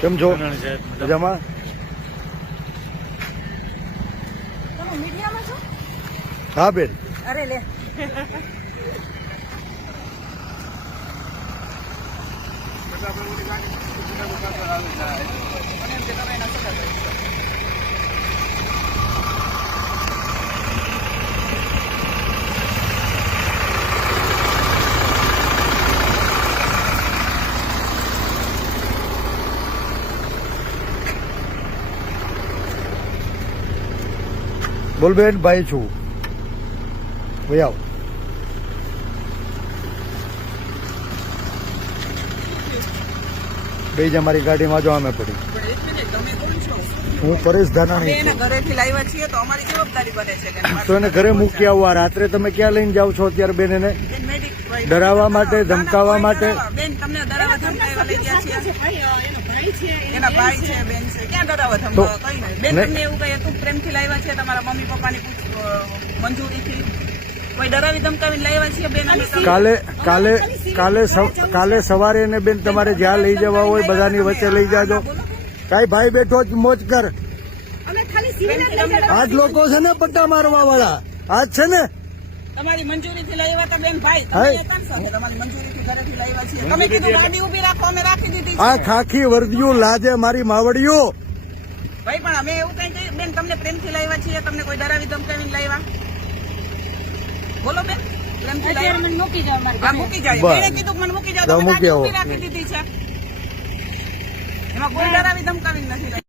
કેમ છો? મજામાં? મીડિયામાં છો? હા બેન. અરે લે બોલ બેન, ભાઈ છું. ભાઈ આવ. બે જ અમારી ગાડીમાં જો અમે પડી. હું પરેશ ધાનાણી છું. ઘરેથી લાવ્યા છીએ તો અમારી જવાબદારી બને છે કે તો એને ઘરે મૂકી આવવા. રાત્રે તમે ક્યાં લઈને જાઓ છો અત્યારે બેન? એને ડરાવવા માટે, ધમકાવવા માટે? બેન તમને ડરાવવા ધમકાવવા લઈ ગયા છીએ. એના ભાઈ છે, બેન છે, ક્યાં ડરાવવા ધમકાવવા? કઈ નહીં બેન. તમને એવું કઈ હતું પ્રેમથી લાવ્યા છે તમારા મમ્મી પપ્પાની મંજૂરીથી? કોઈ ડરાવી ધમકાવીને લાવ્યા છીએ બેન? કાલે સવારે એને બેન તમારે જ્યાં લઈ જવા હોય બધાની વચ્ચે લઈ જાજો. કઈ ભાઈ બેઠો જ મોજ કર. આજ લોકો છે ને પટ્ટા મારવા વાળા આજ છે ને. તમારી મંજૂરીથી લાવ્યા હતા બેન ભાઈ. તમારી મંજૂરીથી ઘરેથી લાવ્યા છીએ. તમે કીધું ગાડી ઉભી રાખો, અમે રાખી દીધી છે. આ ખાખી વર્દીયું લાજે મારી માવડીઓ. ભાઈ પણ અમે એવું કઈ કહ્યું બેન? તમને પ્રેમથી લાવ્યા છીએ, તમને કોઈ ડરાવી ધમકાવીને લાવ્યા? બોલો બેન. પ્રેમથી લાવ્યા મને મૂકી જાવ. મૂકી જાય. એને કીધું મને મૂકી જાવ, તમે ગાડી ઉભી રાખી દીધી છે. એમાં કોઈ ડરાવી ધમકાવીને નથી.